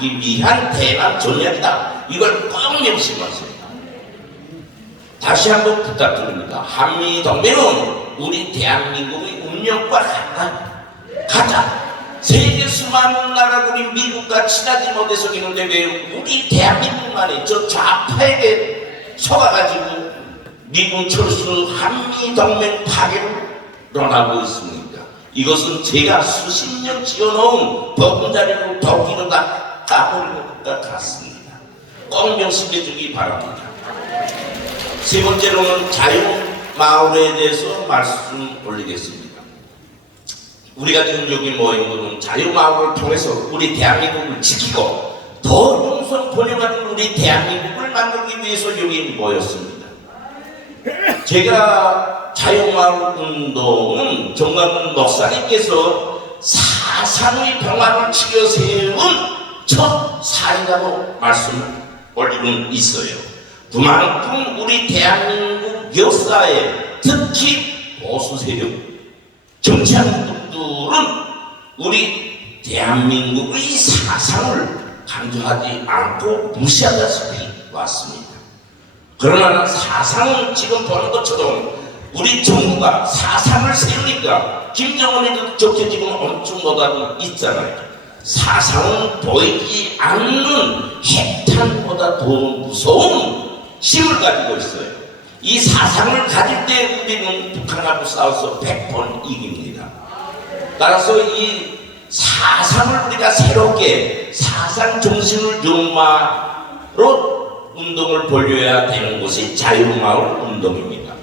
하기 위한 대남 전략이다. 이걸 꼭 명심하세요. 다시 한번 부탁드립니다. 한미동맹은 우리 대한민국의 운명과 같다. 세계 수많은 나라들이 미국과 친하지 못해서 있는데 왜 우리 대한민국만이 저 좌파에게 속아가지고 미군 철수 한미동맹 파괴를 논하고 있습니다. 이것은 제가 수십 년 지어놓은 보금자리로 도끼로 다 까버리는 것과 같습니다. 꼭 명심해 주기 바랍니다. 세 번째로는 자유마을에 대해서 말씀 올리겠습니다. 우리가 지금 여기 모인 것은 자유마을을 통해서 우리 대한민국을 지키고 더 용선 번영하는 우리 대한민국을 만들기 위해서 여기 모였습니다. 제가 자유마을 운동은 정광훈 목사님께서 사상의 평화를 지켜 세운 첫 사인자로 말씀을 올리고 있어요. 그만큼 우리 대한민국 역사에 특히 보수 세력, 정치한국들은 우리 대한민국의 사상을 강조하지 않고 무시하다시피 왔습니다. 그러나 사상은 지금 보는 것처럼 우리 정부가 사상을 세우니까 김정은이도 적혀지고 엄청 노다도 있잖아요. 사상은 보이지 않는 핵탄보다 더 무서운 힘을 가지고 있어요. 이 사상을 가질 때 우리는 북한하고 싸워서 100번 이깁니다. 따라서 이 사상을 우리가 새롭게 사상 정신을 연마로 운동을 벌여야 되는 것이 자유마을 운동입니다.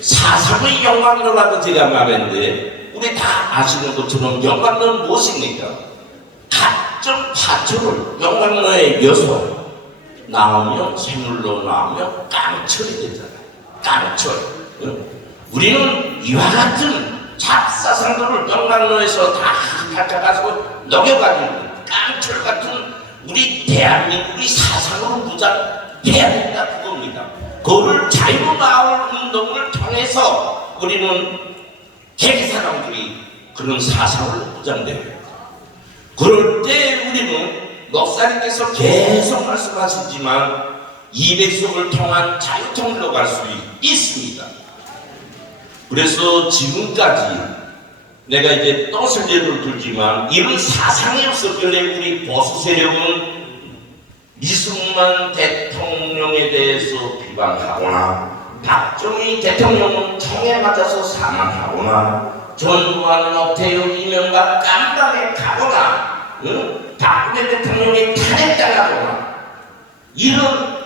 사상의 영광로라고 제가 말했는데 우리 다 아시는 것처럼 영광로는 무엇입니까? 각종 파초를 영광로에 여서 나오면 생물로 나오면 깡철이 되잖아요. 깡철. 우리는 이와 같은 잡사상들을 영광로에서 다 가져가서 녹여가지고 깡철 같은 우리 대한민국의 사상으로 무장해야 된다 그겁니다. 그걸 자유마을 운동을 통해서 우리는 개개사람들이 그런 사상을 무장돼요. 그럴 때 우리는 목사님께서 계속 말씀하시지만 200석을 통한 자유통일로 갈 수 있습니다. 그래서 지금까지 내가 이제 또 설례를 들지만 이런 사상이 없었길래 우리 보수 세력은 이승만 대통령에 대해서 비방하거나 박정희 대통령은 총에 맞아서 사망하거나 전두환, 노태우, 이명박 깜방에 가거나 박근혜 대통령이 탄핵당하거나 이런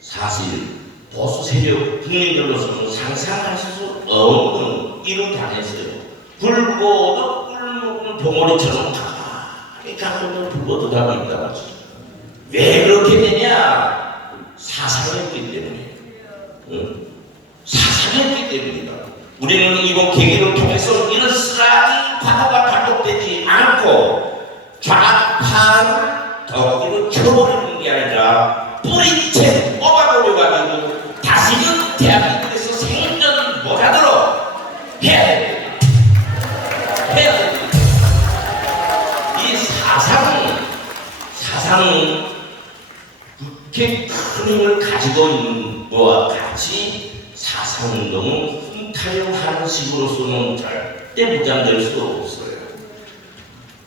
사실 보수 세력 국민들로서는 상상할 수 없는 일을 당했어요. 불보듯 꿀먹은 봉오리처럼 가만히 가면 불보듯 가고 있다. 왜 그렇게 되냐? 사상했기 때문에. 사상했기 때문이다. 우리는 이번 계기를 통해서 이런 쓰라린 과거가 반복되지 않고 좌파를 덕기로 켜버리는 게 아니라 뿌리채 뽑아버려가지고 다시는 대한민국에서 생존을 못하도록 해야 됩니다. 해야 됩니다. 이 사상은 그렇게 큰 힘을 가지고 있는 것과 같이 사상운동은 훈타용하는 식으로서는 절대 무장될 수 없어요.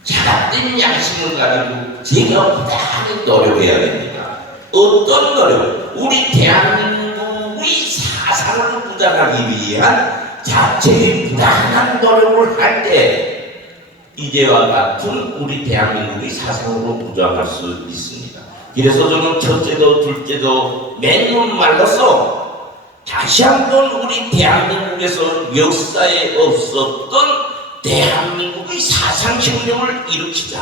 자각된 양심을 가지고 제가 부단히 노력해야 됩니다. 어떤 노력? 우리 대한민국의 사상을 무장하기 위한 자체의 부단한 노력을 할 때 이제와 같은 우리 대한민국의 사상으로 무장할 수 있습니다. 그래서 저는 첫째도 둘째도 맨눈 말로써 다시 한번 우리 대한민국에서 역사에 없었던 대한민국의 사상혁명을 일으키자.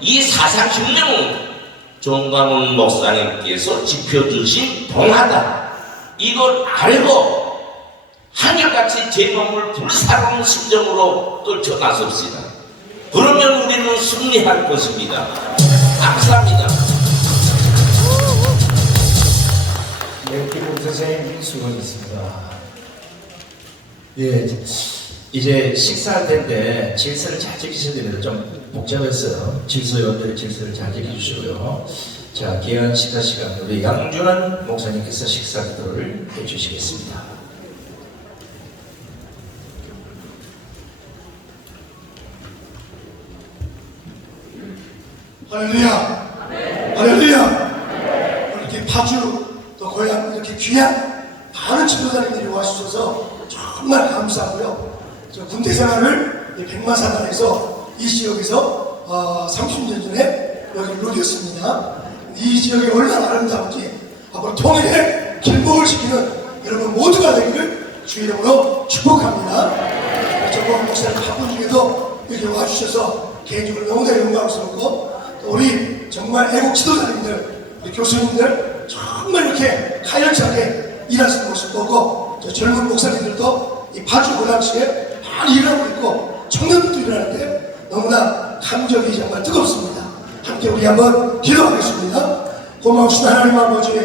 이 사상혁명은 정광훈 목사님께서 짚어주신 동하다. 이걸 알고 한결같이 제 몸을 불사르는 심정으로 떨쳐 나섭시다. 그러면 우리는 승리할 것입니다. 감사합니다. 네, 김웅 선생님 수고하셨습니다. 예, 이제 식사할 텐데 질서를 잘 지키셔야 됩니다. 좀 복잡했어요. 질서요원들의 질서를 잘 지켜주시고요. 자, 귀한 식사 시간 우리 양준환 목사님께서 식사 기도를 해주시겠습니다. 할렐루야! 할렐루야! 이렇게 파주 또 고향 이렇게 귀한 많은 지도자님들이 와주셔서 정말 감사하고요. 저 군대 생활을 백마산안에서 이 지역에서 30년 전에 여기 누렸습니다. 이 지역이 얼마나 아름다운지 앞으로 통일의 길목을 지키는 여러분 모두가 되기를 주 이름으로 축복합니다. 정권 목사님 바쁜 중에도 여기 와주셔서 개인적으로 너무나 영광스럽고 또 우리 정말 애국 지도자님들, 우리 교수님들 정말 이렇게 가열차게 일하시는 모습 보고 저 젊은 목사님들도 이 파주 고당시에 많이 일하고 있고 청년들도 일하는데 너무나 감정이 정말 뜨겁습니다. 함께 우리 한번 기도하겠습니다. 고마우시다 하나님 아버지,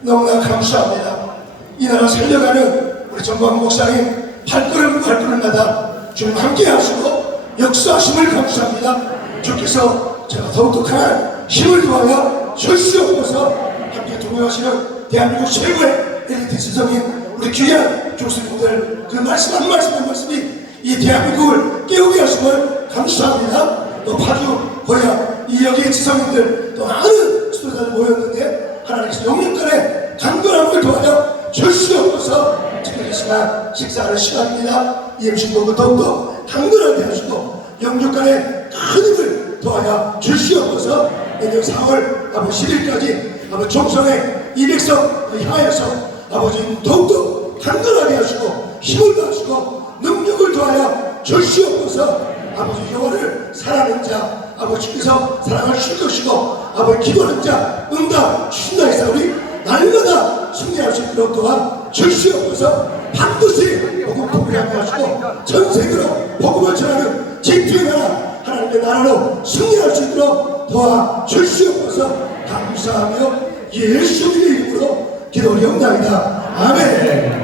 너무나 감사합니다. 이 나라 살려가는 우리 정광 목사님 발걸음마다 주님 함께 하시고 역사하심을 감사합니다. 주께서 제가 더욱더 강한 힘을 더하여 절수없어서 함께 동행하시는 대한민국 최고의 엘리트 지성인 우리 귀한 교수님들 그 말씀 한 말씀 한 말씀이 이 대한민국을 깨우게 하심을 감사합니다. 또 파주 고향 이 여기의 지성인들 또 많은 지도자들 모였는데 하나님께서 영육간에 강건함을 더하여 절수없어서 지금 이 시간 식사하는 시간입니다. 이 음식 먹고 더욱더 강건하게 하시고 영육간에 큰 힘을 더하여 주시옵소서. 내년 4월 아버지 10일까지 아버지 총성의 200석 향하여서 아버지 더욱더 강건하게 하시고 힘을 더하시고 능력을 더하여 주시옵소서. 아버지 여호와를 사랑하는 자 아버지께서 사랑하실 것이고 아버지 기도하는 자 응답 주신다 해서 우리 날마다 승리할 수 있도록 도와 주시옵소서. 반드시 복음 포기하게 하시고 전 세계로 복음을 전하는 집주의 나라 하나님의 나라로 승리할 수 있도록 도와 주시옵소서. 감사하며 예수님의 이름으로 기도하옵나이다. 아멘.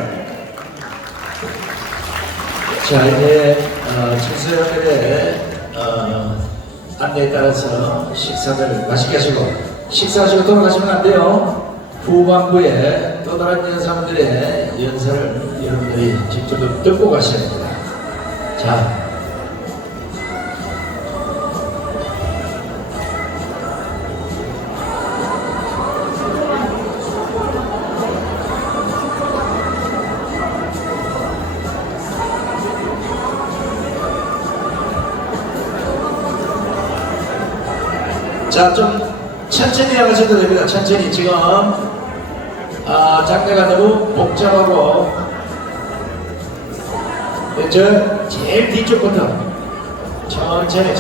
자, 이제 청소년들의 안내에 따라서 식사를 맛있게 하시고 식사하시고 돌아가시면 안 돼요. 후반부에 또 다른 연사분들의 연설을 여러분들이 직접 듣고 가셔야 됩니다. 자, 자, 좀 천천히 하셔도 됩니다. 천천히. 지금 장르가 너무 복잡하고 저 제일 뒤쪽부터 천천히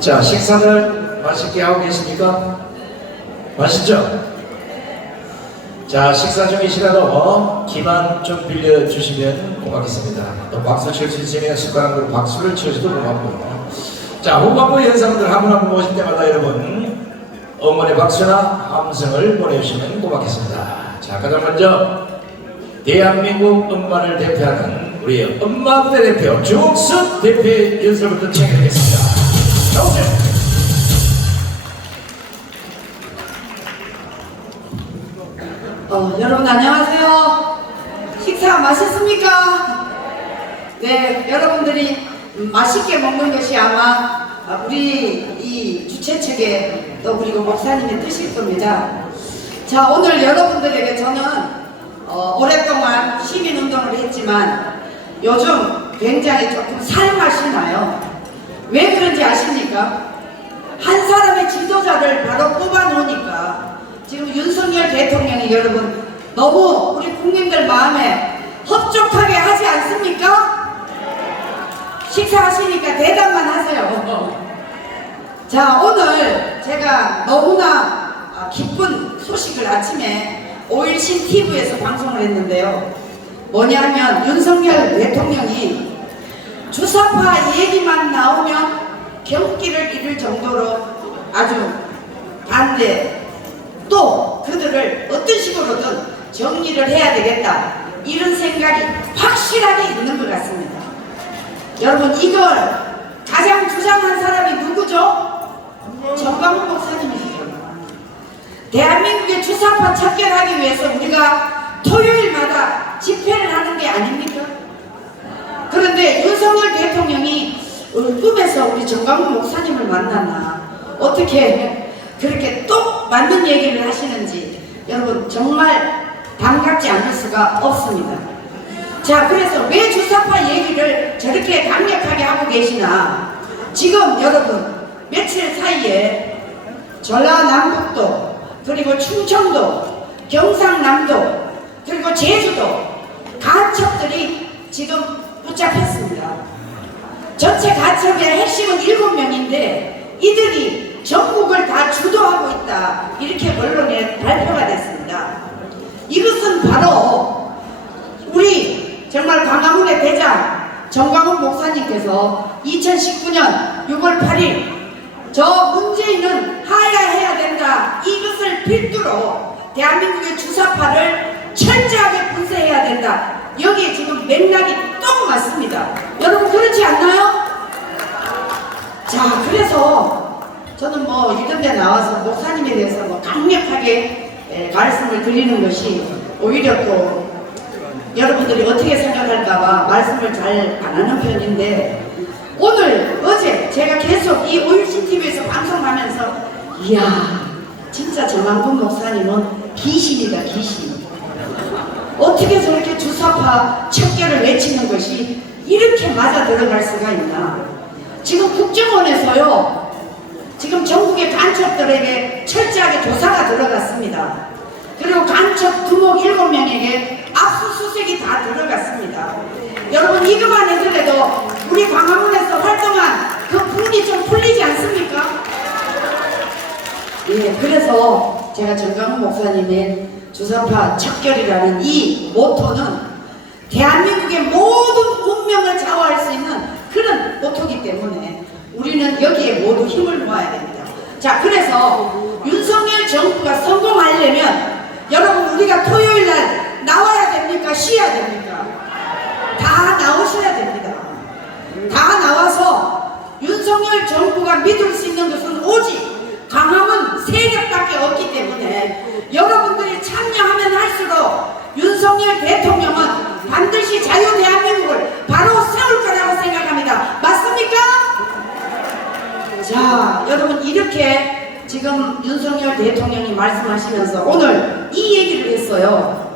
자, 식사를 맛있게 하고 계십니까? 맛있죠? 자, 식사 중이시라도 기만 좀 빌려주시면 고맙겠습니다. 또 박수 칠 수 있으면 숟가락으로 박수를 쳐주도 고맙고요. 자, 후반부 연사분들 한 분 한 분 오실 때마다 여러분 응원의 박수나 함성을 보내주시면 고맙겠습니다. 자, 가장 먼저 대한민국 엄마를 대표하는 우리 엄마부대 대표 주옥순 대표의 연설부터 챙겨드리겠습니다. 나오세요. 여러분 안녕하세요. 식사 맛있습니까? 네, 여러분들이 맛있게 먹는 것이 아마 우리 이 주최 측에 또 그리고 목사님의 뜻일 겁니다. 자, 오늘 여러분들에게 저는 오랫동안 시민운동을 했지만 요즘 굉장히 조금 살맛이 나요. 왜 그런지 아십니까? 한 사람의 지도자를 바로 뽑아놓으니까 지금 윤석열 대통령이 여러분 너무 우리 국민들 마음에 흡족하게 하지 않습니까? 식사하시니까 대답만 하세요. 자, 오늘 제가 너무나 기쁜 소식을 아침에 5.1신 TV에서 방송을 했는데요. 뭐냐면 윤석열 대통령이 주사파 얘기만 나오면 경기를 잃을 정도로 아주 반대, 또 그들을 어떤 식으로든 정리를 해야 되겠다, 이런 생각이 확실하게 있는 것 같습니다. 여러분, 이걸 가장 주장한 사람이 누구죠? 정광훈 목사님이시죠. 대한민국의 주사파 척결하기 위해서 우리가 토요일마다 집회를 하는 게 아닙니까? 그런데 윤석열 대통령이 꿈에서 우리 정광훈 목사님을 만났나, 어떻게 그렇게 똑 맞는 얘기를 하시는지 여러분 정말 반갑지 않을 수가 없습니다. 자, 그래서 왜 주사파 얘기를 저렇게 강력하게 하고 계시나, 지금 여러분 며칠 사이에 전라남북도, 그리고 충청도, 경상남도, 그리고 제주도 가첩들이 지금 붙잡혔습니다. 전체 가첩의 핵심은 7명인데 이들이 전국을 다 주도하고 있다, 이렇게 언론에 발표가 됐습니다. 이것은 바로 우리 정말 광화문의 대장 정광훈 목사님께서 2019년 6월 8일 저 문재인은 하야해야 된다, 이것을 필두로 대한민국의 주사파를 철저하게 분쇄해야 된다, 여기에 지금 맥락이 딱 맞습니다. 여러분 그렇지 않나요? 자, 그래서 저는 뭐 이런 데 나와서 목사님에 대해서 뭐 강력하게 말씀을 드리는 것이 오히려 또 여러분들이 어떻게 생각할까봐 말씀을 잘 안 하는 편인데, 오늘 어제 제가 계속 이 5.1신 TV에서 방송하면서 이야 진짜 정광훈 목사님은 귀신이다, 귀신. 어떻게 저렇게 주사파 척결을 외치는 것이 이렇게 맞아 들어갈 수가 있나. 지금 국정원에서요, 지금 전국의 간첩들에게 철저하게 조사가 들어갔습니다. 그리고 간첩 두목 7명에게 압수수색이 다 들어갔습니다. 여러분, 이것만 해더라도 우리 광화문에서 활동한 그 분이 좀 풀리지 않습니까? 예, 그래서 제가 정강훈 목사님의 주사파 척결이라는 이 모토는 대한민국의 모든 운명을 좌우할 수 있는 그런 모토기 때문에 우리는 여기에 모두 힘을 모아야 됩니다. 자, 그래서 윤석열 정부가 성공하려면 여러분, 우리가 토요일날 나와야 됩니까? 쉬어야 됩니까? 다 나오셔야 됩니다. 다 나와서 윤석열 정부가 믿을 수 있는 것은 오직 광화문 세력밖에 없기 때문에 여러분들이 참여하면 할수록 윤석열 대통령은 반드시 자유 대한민국을 바로 세울 거라고 생각합니다. 맞습니까? 자, 여러분, 이렇게 지금 윤석열 대통령이 말씀하시면서 오늘 이 얘기를 했어요.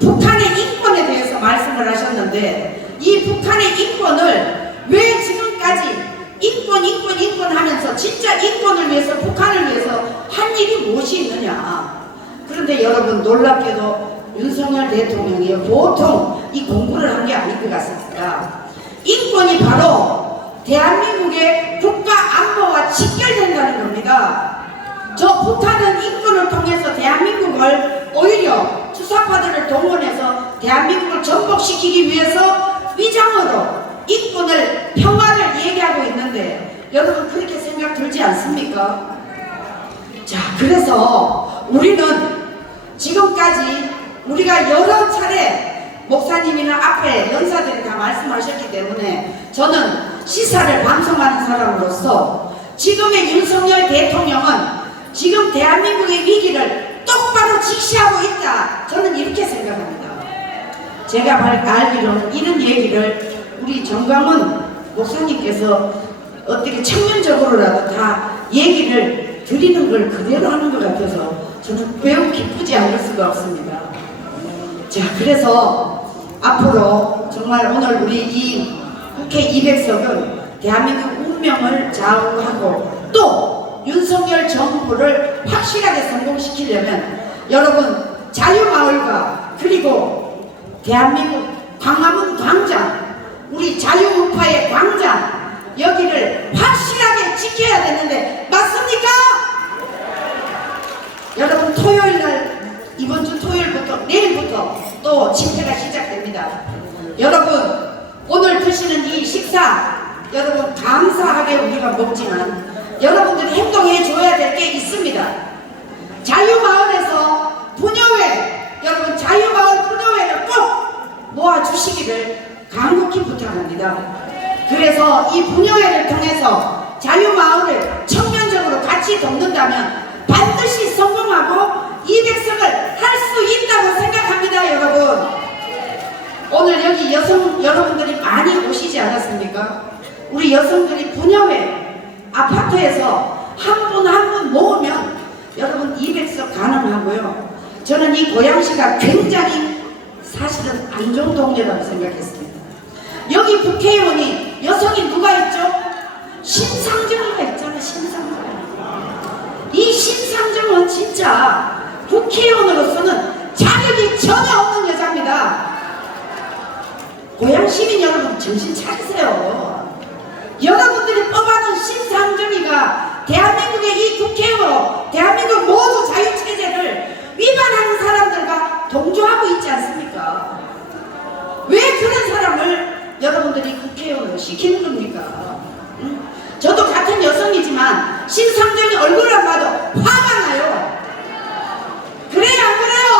북한의 인권에 대해서 말씀을 하셨는데 이 북한의 인권을 왜 지금까지 인권 하면서 진짜 인권을 위해서, 북한을 위해서 한 일이 무엇이 있느냐. 그런데 여러분, 놀랍게도 윤석열 대통령이 보통 이 공부를 한 게 아닌 것 같습니다. 인권이 바로 대한민국의 국가 안보와 직결된다는 겁니다. 저 북한은 인권을 통해서 대한민국을 오히려 주사파들을 동원해서 대한민국을 전복시키기 위해서 위장으로 인권을, 평화를 얘기하고 있는데 여러분, 그렇게 생각 들지 않습니까? 자, 그래서 우리는 지금까지 우리가 여러 차례 목사님이나 앞에 연사들이 다 말씀하셨기 때문에 저는 시사를 방송하는 사람으로서 지금의 윤석열 대통령은 지금 대한민국의 위기를 똑바로 직시하고 있다, 저는 이렇게 생각합니다. 제가 알기로는 이런 얘기를 우리 정강훈 목사님께서 어떻게 측면적으로라도 다 얘기를 드리는 걸 그대로 하는 것 같아서 저는 매우 기쁘지 않을 수가 없습니다. 자, 그래서 앞으로 정말 오늘 우리 이 국회 200석은 대한민국 운명을 좌우하고 또 윤석열 정부를 확실하게 성공시키려면 여러분, 자유마을과 그리고 대한민국 광화문 광장, 우리 자유우파의 광장, 여기를 확실하게 지켜야 되는데 맞습니까? 여러분, 토요일날, 이번 주 토요일부터 내일부터 또 집회가 시작됩니다. 여러분, 오늘 드시는 이 식사 여러분 감사하게 우리가 먹지만 여러분들이 행동해 줘야 될 게 있습니다. 자유마을에서 분여회, 여러분 자유마을 분여회를 꼭 모아주시기를 간곡히 부탁합니다. 그래서 이 분여회를 통해서 자유마을을 청년적으로 같이 돕는다면 반드시 성공하고 200석을 할 수 있다고 생각합니다. 여러분, 오늘 여기 여성 여러분들이 많이 오시지 않았습니까? 우리 여성들이 분여회 아파트에서 한 분 한 분 모으면 여러분 200석 가능하고요. 저는 이 고양시가 굉장히 사실은 안 좋은 동네라고 생각했습니다. 여기 국회의원이 여성이 누가 있죠? 심상정이가 있잖아요. 심상정. 이 심상정은 진짜 국회의원으로서는 자격이 전혀 없는 여자입니다. 고양 시민 여러분, 정신 차리세요. 여러분들이 뽑아놓은 심상정이가 대한민국의 이 국회의원, 대한민국 모두 자유체제를 위반하는 사람들과 동조하고 있지 않습니까? 왜 그런 사람을 여러분들이 국회의원으로 시키는 겁니까? 응? 저도 같은 여성이지만 심상정이 얼굴을 봐도 화가 나요. 그래요, 안 그래요?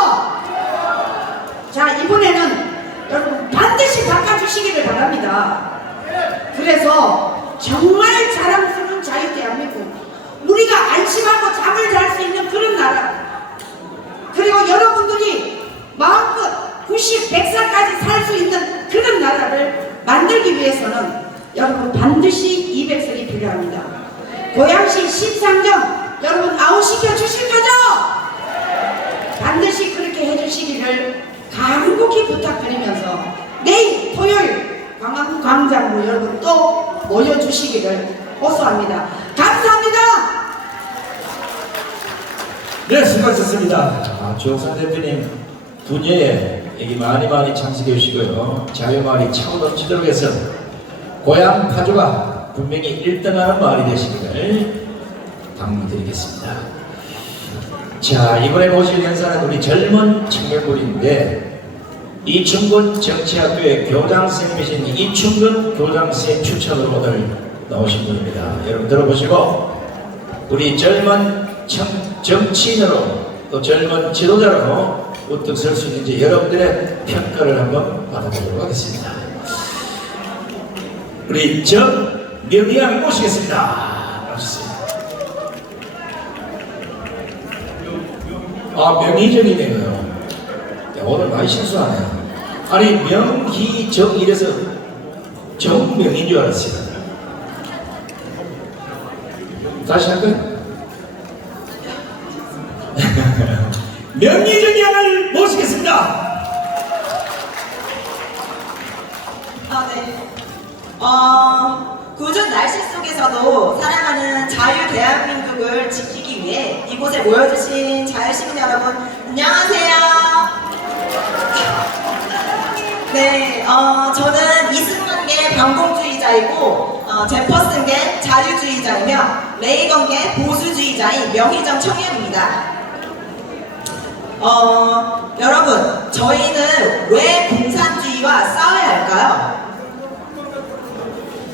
자, 이번에는 여러분 반드시 바꿔주시기를 바랍니다. 그래서 정말 자랑스러운 자유 대한민국, 우리가 안심하고 잠을 잘 수 있는 그런 나라, 그리고 여러분들이 마음껏 90, 100살까지 살 수 있는 그런 나라를 만들기 위해서는 여러분 반드시 200석이 필요합니다. 고양시 심상정 여러분 아웃시켜 주실 거죠? 반드시 그렇게 해주시기를 간곡히 부탁드리면서 내일 토요일 광화문 광장으로 여러분 또 모여주시기를 호소합니다. 감사합니다. 네, 수고하셨습니다. 주옥선 대표님 분야에 여기 많이 참석해 주시고요. 자유마을이 차고 넘치도록 해서 고향 파주가 분명히 1등하는 마을이 되시기를 당부드리겠습니다. 자, 이번에 모실 연사는 우리 젊은 청년분인데 이충근 정치학교의 교장선생님이신 이충근 교장선생님 추천으로 오늘 나오신 분입니다. 여러분 들어보시고 우리 젊은 정치인으로 또 젊은 지도자로 우뚝 설 수 있는지 여러분들의 평가를 한번 받아보도록 하겠습니다. 우리 정명희양 모시겠습니다. 나와주세요. 아, 명희정이네요. 오늘 많이 실수하네요. 아니, 명희정 이래서 정명인 줄 알았어요. 다시 할까요? 명희정 양을 모시겠습니다. 네. 궂은 날씨 속에서도 사랑하는 자유 대한민국을 지키기 위해 이곳에 모여주신 자유시민 여러분, 안녕하세요. 네, 저는 이승만계 반공주의자이고, 제퍼슨계 자유주의자이며, 레이건계 보수주의자인 명희정 청년입니다. 여러분, 저희는 왜 공산주의와 싸워야 할까요?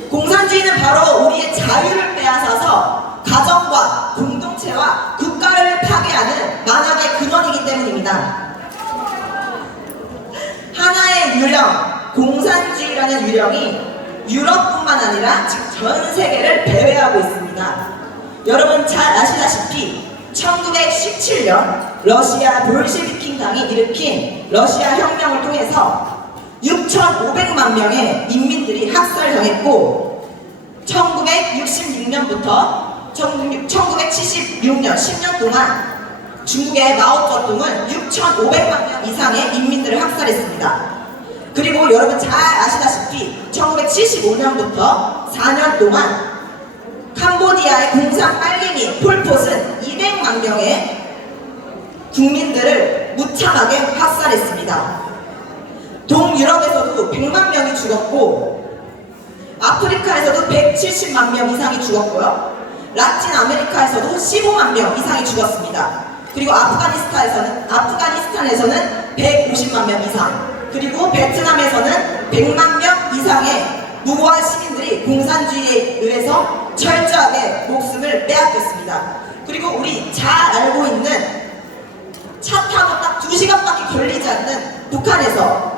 공산주의는 바로 우리의 자유를 빼앗아서 가정과 공동체와 국가를 파괴하는 만악의 근원이기 때문입니다. 하나의 유령, 공산주의라는 유령이 유럽뿐만 아니라 전 세계를 배회하고 있습니다. 여러분 잘 아시다시피 1917년 러시아 볼셰비킹당이 일으킨 러시아 혁명을 통해서 6,500만 명의 인민들이 학살당했고 1966년부터 1976년 10년 동안 중국의 마오쩌둥은 6,500만 명 이상의 인민들을 학살했습니다. 그리고 여러분 잘 아시다시피 1975년부터 4년 동안 캄보디아의 공산 빨갱이 폴폿은 200만 명의 국민들을 무참하게 학살했습니다. 동유럽에서도 100만 명이 죽었고 아프리카에서도 170만 명 이상이 죽었고요. 라틴 아메리카에서도 15만 명 이상이 죽었습니다. 그리고 아프가니스탄에서는 150만 명 이상, 그리고 베트남에서는 100만 명 이상의 무고한 시민들이 공산주의에 의해서 철저하게 목숨을 빼앗겼습니다. 그리고 우리 잘 알고 있는 차 타고 딱 2시간밖에 걸리지 않는 북한에서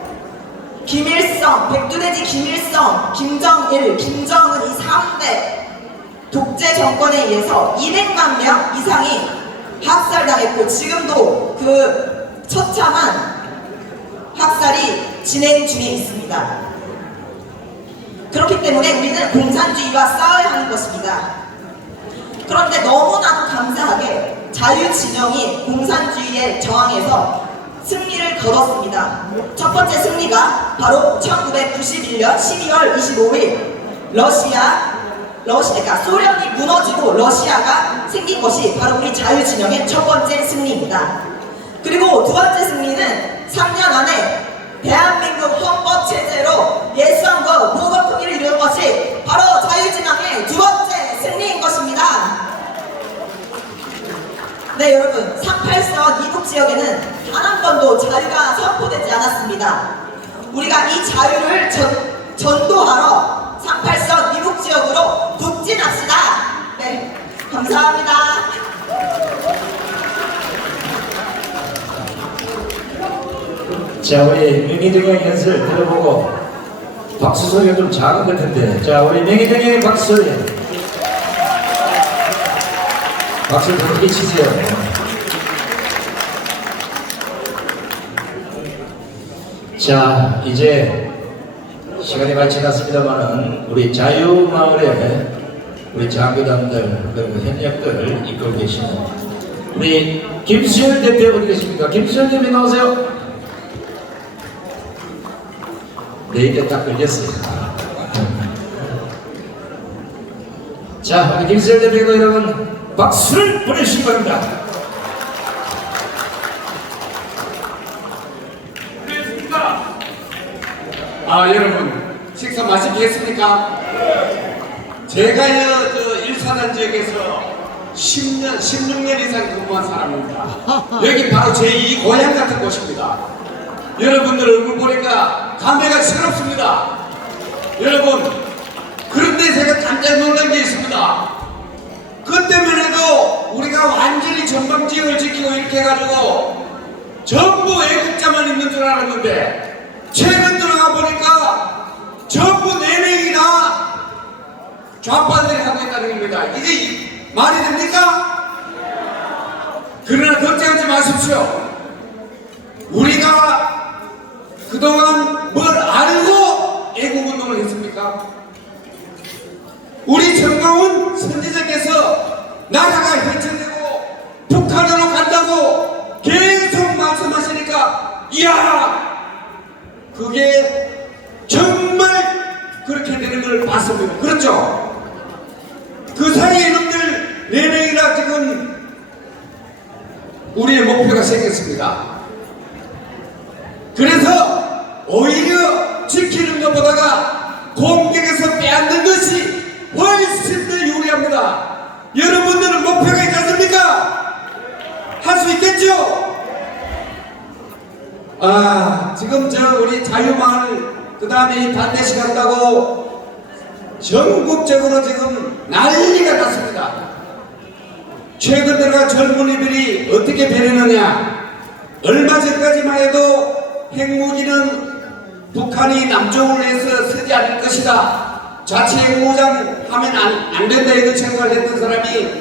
김일성, 백두대지 김일성, 김정일, 김정은 이 3대 독재 정권에 의해서 200만 명 이상이 학살당했고 지금도 그 처참한 학살이 진행 중에 있습니다. 그렇기 때문에 우리는 공산주의와 싸워야 하는 것입니다. 그런데 너무나도 감사하게 자유진영이 공산주의에 저항해서 승리를 거뒀습니다. 첫 번째 승리가 바로 1991년 12월 25일 그러니까 소련이 무너지고 러시아가 생긴 것이 바로 우리 자유진영의 첫 번째 승리입니다. 그리고 두 번째 승리는 3년 안에 대한민국 헌법체제로 예수왕과 모범통일을 이룬 것이 바로 자유진영의 두 번째 승리인 것입니다. 네, 여러분, 3.8선 이북지역에는 단 한 번도 자유가 선포되지 않았습니다. 우리가 이 자유를 전도하러 3.8선 이북지역으로 북진합시다. 네, 감사합니다. 자, 우리 명희정의 연설 들어보고 박수 소리가 좀 작은 것 같은데, 자, 우리 명희정의 박수 소리, 박수 더 크게 치세요. 자, 이제 시간이 많이 지났습니다만은 우리 자유마을의 우리 장교단들 그리고 현역들을 이끌고 계시는 우리 김수열 대표 어디 계십니까? 김수열 대표 나오세요. 내 입에 딱 걸렸어요. 자, 우리 김수열 대표도 여러분 박수를 보내주시기 바랍니다. 여러분 식사 맛있게 했습니까? 제가요 저 일산한 지역에서 10년, 16년 이상 근무한 사람입니다. 여기 바로 제2 고향 같은 곳입니다. 여러분들 얼굴 보니까 감회가 새롭습니다. 여러분, 그런데 제가 깜짝 놀란 게 있습니다. 그 때문에도 우리가 완전히 전방지역을 지키고 이렇게 해가지고 전부 애국자만 있는 줄 알았는데 최근 들어가 보니까 전부 4명이 다 좌파들이 하고 있다는 겁니다. 이게 말이 됩니까? 그러나 걱정하지 마십시오. 우리가 그동안 뭘 알고 애국운동을 했습니까? 우리 정광훈 선지자께서 나라가 해체되고 북한으로 간다고 계속 말씀하시니까 이야, 그게 정말 그렇게 되는 걸 봤습니다. 그렇죠? 그 사이에 이놈들 4명이나 지금 우리의 목표가 생겼습니다. 그래서 오히려 지키는 것보다가 공격에서 빼앗는 것이 훨씬 더 유리합니다. 여러분들은 목표가 있지 않습니까? 할 수 있겠죠? 지금 우리 자유마을 그 다음에 이 반대시 간다고 전국적으로 지금 난리가 났습니다. 최근 들어가 젊은이들이 어떻게 배르느냐. 얼마 전까지만 해도 핵무기는 북한이 남쪽을 해서 쓰지 않을 것이다. 자체 핵무장 하면 안 된다 이런 생각을 했던 사람이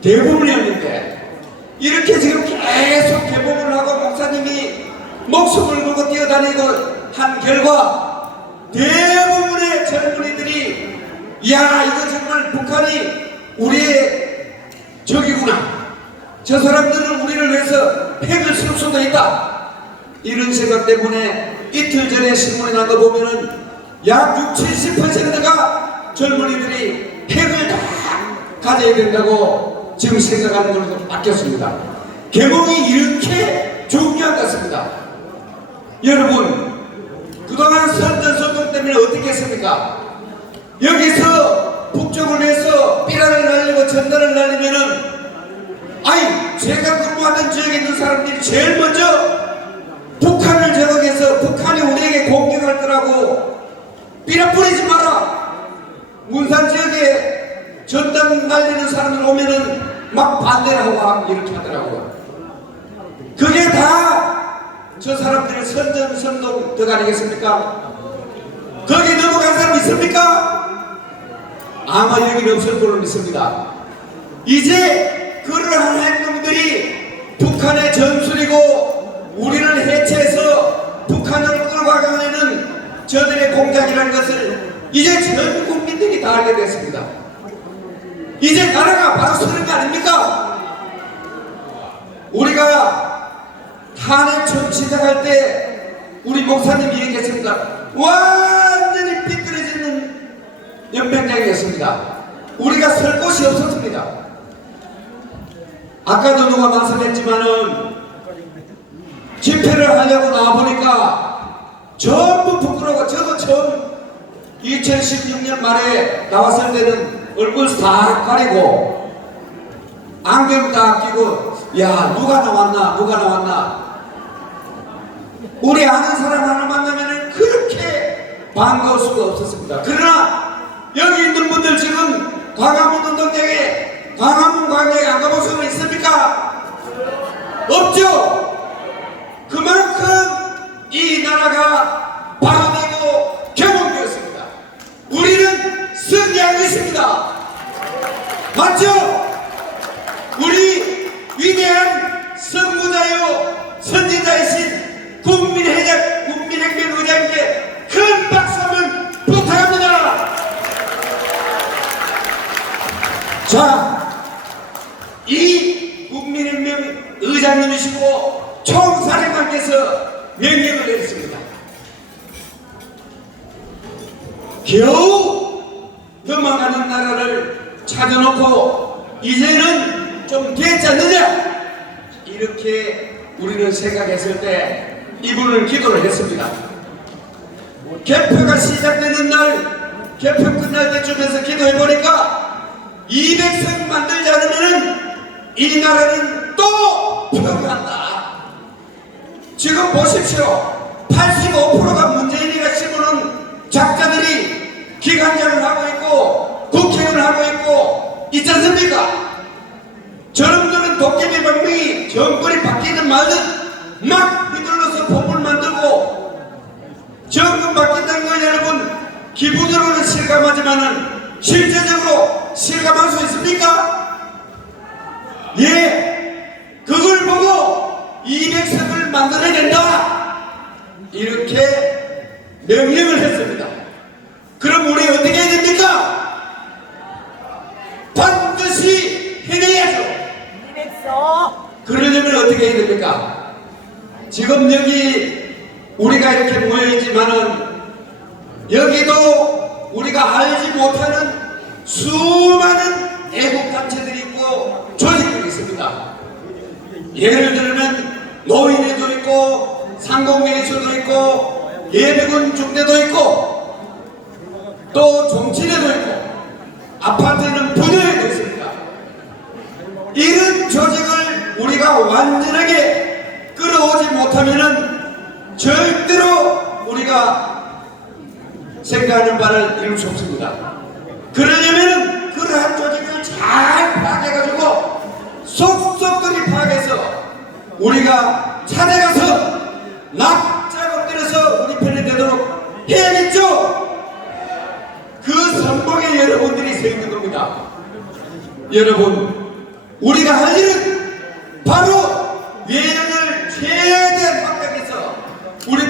대부분이었는데 이렇게 지금 계속 개봉을 하고 목사님이 목숨을 걸고 뛰어다니고 한 결과 대부분의 젊은이들이 야, 이거 정말 북한이 우리의 적이구나. 저 사람들은 우리를 위해서 핵을 쓸 수도 있다. 이런 생각 때문에 이틀 전에 신문에 난 거 보면은 약 60~70%가 젊은이들이 핵을 다 가져야 된다고 지금 생각하는 걸로 바뀌었습니다. 개몽이 이렇게 중요한 것 같습니다. 여러분, 그동안 선전선동 때문에 어떻게 했습니까? 여기서 북쪽을 해서 삐라를 날리고 전단을 날리면은 제가 근무하던 지역에 있는 사람들이 제일 먼저 북한을 저격해서 북한이 우리에게 공격할 거라고 삐라 뿌리지 마라. 문산 지역에 전단 날리는 사람들 오면은 막 반대를 하고 이렇게 하더라고요. 그게 다 저 사람들의 선전선동 덕 아니겠습니까? 거기에 넘어간 사람 있습니까? 아마 여기는 없을 걸로 믿습니다. 이제 그러한 놈들이 북한의 전술이고 우리를 해체해서 북한을 끌고 가려는 저들의 공작이라는 것을 이제 전 국민들이 다 알게 됐습니다. 이제 나라가 바로 서는 거 아닙니까? 우리가 탄핵 처음 시작할 때 우리 목사님이 얘기했습니다. 완전히 삐뚤어지는 연병장이었습니다. 우리가 설 곳이 없었습니다. 아까도 누가 말씀했지만은 집회를 하려고 나와보니까 전부 부끄러워. 저도 처음 2016년 말에 나왔을 때는 얼굴 싹 가리고 안경 딱 끼고 야, 누가 나왔나 우리 아는 사람 하나 만나면은 그렇게 반가울 수가 없었습니다. 그러나 여기 있는 분들 지금 광화문 운동장에 광화문 광장에 안 가본 사람 있습니까? 없죠? 그만큼 이 나라가 바로 되고 개몽되었습니다. 우리는 승리하고 있습니다. 맞죠? 우리 위대한 선구자요 선지자이신 국민혁명 의장님께 큰 박수 한번 부탁합니다. 자, 이 국민혁명 의장님이시고 총사령관께서 명령을 내렸습니다. 겨우 넘어가는 나라를 찾아놓고 이제는 좀 됐지 않느냐, 이렇게 우리는 생각했을 때 이분을 기도를 했습니다. 개표가 시작되는 날, 개표 끝날 때쯤에서 기도해보니까 200석 만들지 않으면 이 나라는 또 평화한다. 지금 보십시오. 85%가 문재인이가 심어놓은 작자들이 기관장을 하고 있고 국회의원을 하고 있고 있지 않습니까? 저놈들은 도깨비 방명이 정권이 바뀌든 말든 막 휘둘러서 법을 만들고 정권 바뀐다는 걸 여러분 기분으로는 실감하지만은 실제적으로 실감할 수 있습니까? 예, 그걸 보고 200석을 만들어야 된다, 이렇게 명령을 했습니다. 그럼 우리 어떻게 해야 됩니까? 반드시 해내야죠. 그러려면 어떻게 해야 됩니까? 지금 여기 우리가 이렇게 모여있지만은 여기도 우리가 알지 못하는 수많은 애국단체들이 있고 조직들이 있습니다. 예를 들면 노인회도 있고 상공회의소도 있고 예비군 중대도 있고 또 종친회도 있고 아파트는 분야에도 있습니다. 이런 조직을 우리가 완전하게 끌어오지 못하면은 절대로 우리가 생각하는 바를 이룰 수 없습니다. 그러려면 그러한 조직을 잘 파악해가지고 속속들이 파악해서 우리가 찾아가서 낙자 엎드려서 우리 편이 되도록 해야겠죠? 그 선봉에 여러분들이 서 있는 겁니다. 여러분, 우리가 할 일은 바로